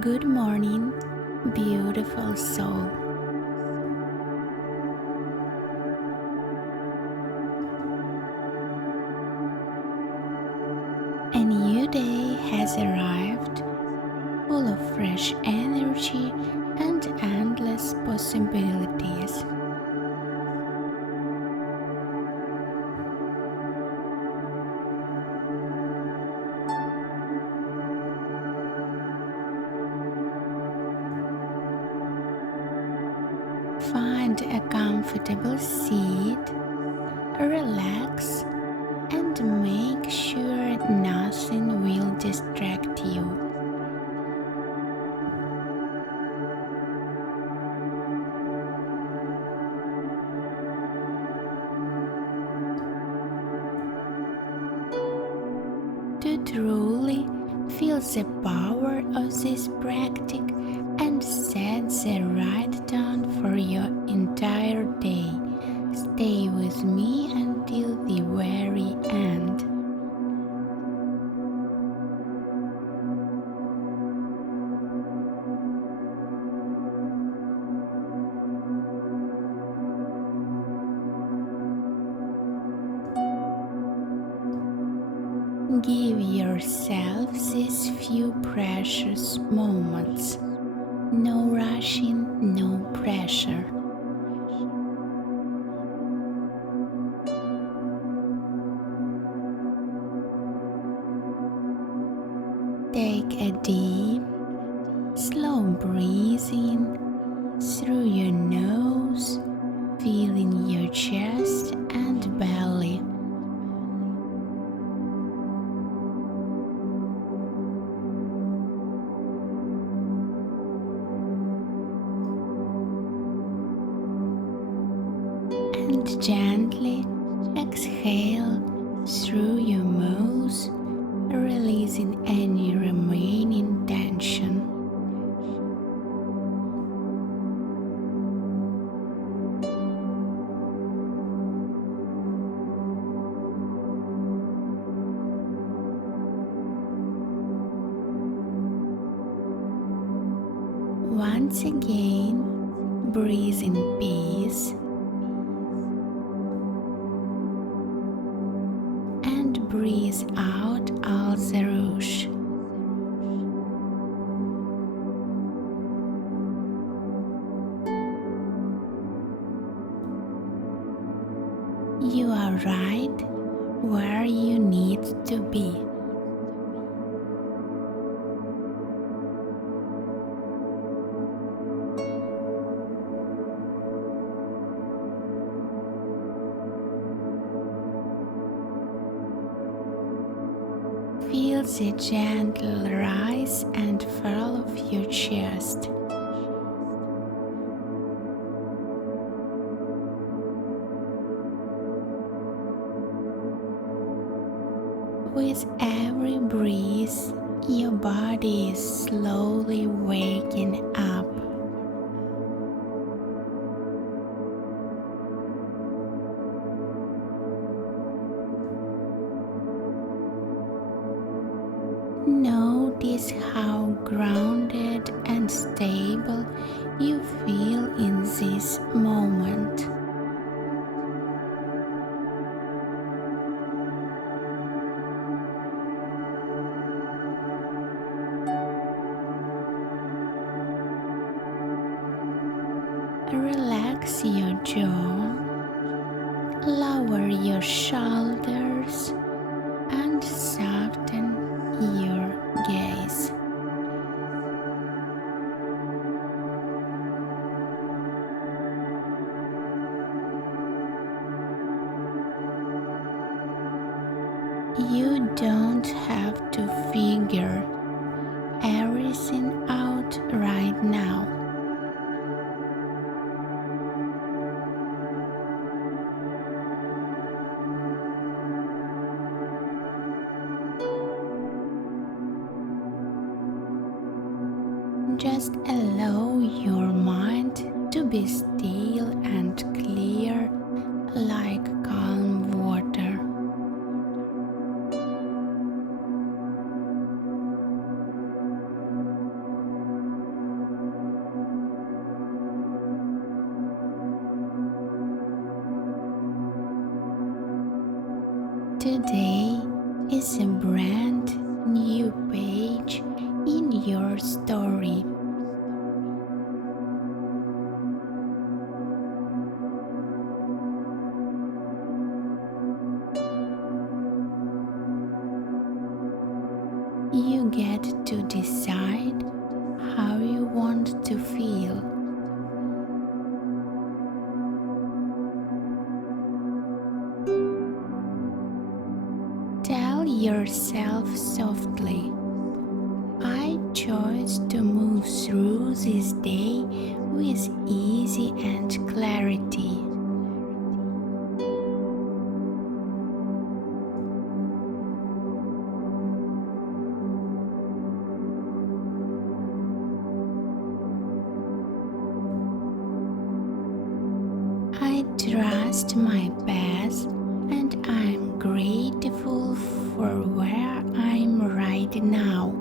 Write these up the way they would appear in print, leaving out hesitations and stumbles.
Good morning, beautiful soul. A new day has arrived, full of fresh energy and endless possibilities. Find a comfortable seat, relax, and make sure nothing will distract you. To truly feel the power of this practice and set the right tone for your entire day, stay with me until the very end. Give yourself these few precious moments. No rushing, no pressure. Take a deep, slow breath in through your nose, feeling your chest and belly. And gently exhale through your mouth, releasing any remaining tension. Once again, breathe in peace and breathe out all the rush. You are right where you need to be. Feel the gentle rise and fall of your chest. With every breath, your body is slowly waking up. Notice how grounded and stable you feel in this moment. Relax your jaw, lower your shoulders, and soften your gaze. You don't have to figure everything out right now. Just allow your mind to be still and clear like calm water. Today is a brand new page in your story. You get to decide how you want to feel. Tell yourself softly, I chose to move through this day with ease and clarity. I trust my path and I'm grateful for where I'm right now.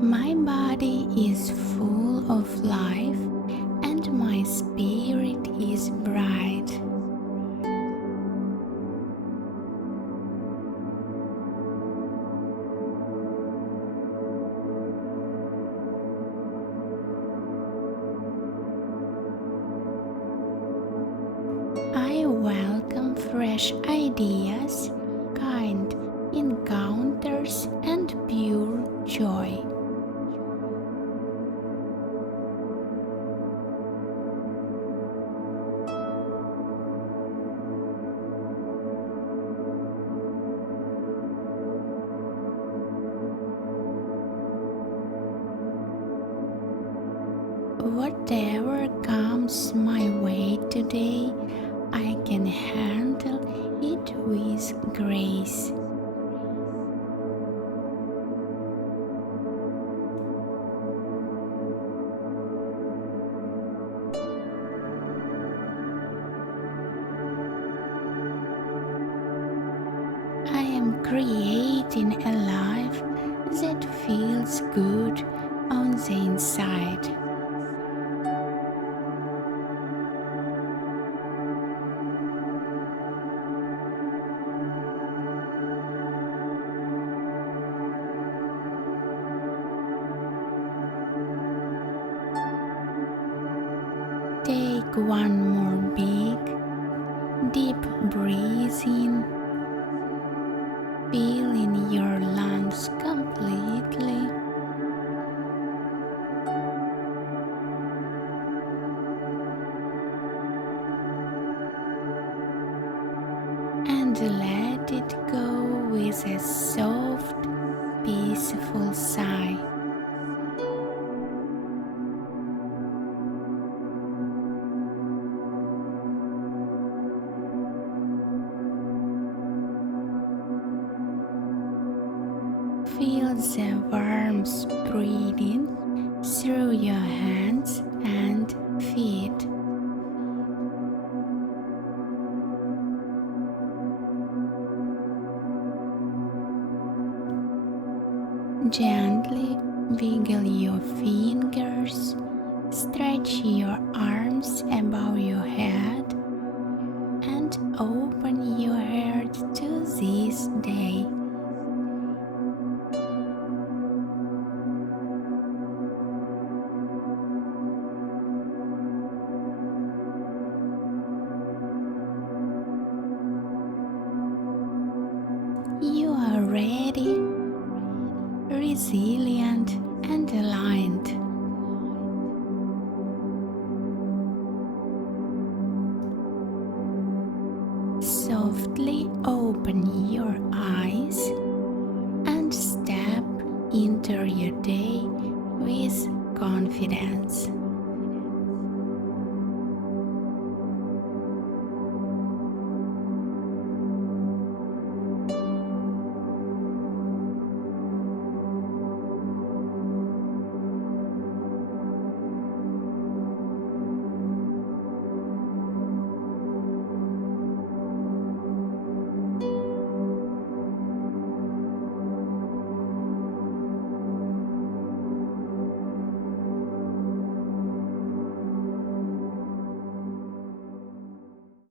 My body is full of life and my spirit is bright. I welcome fresh ideas, kind encounters, and pure joy. Whatever comes my way today, I can handle it with grace. I am creating a life that feels good on the inside. Take one more big, deep breath in, filling your lungs completely. And let it go with a soft, peaceful sigh. Feel the warmth spreading through your hands and feet. Gently wiggle your fingers, stretch your arms above your head, and open your heart to this day. You are ready, resilient, and aligned. Softly open your eyes and step into your day with confidence.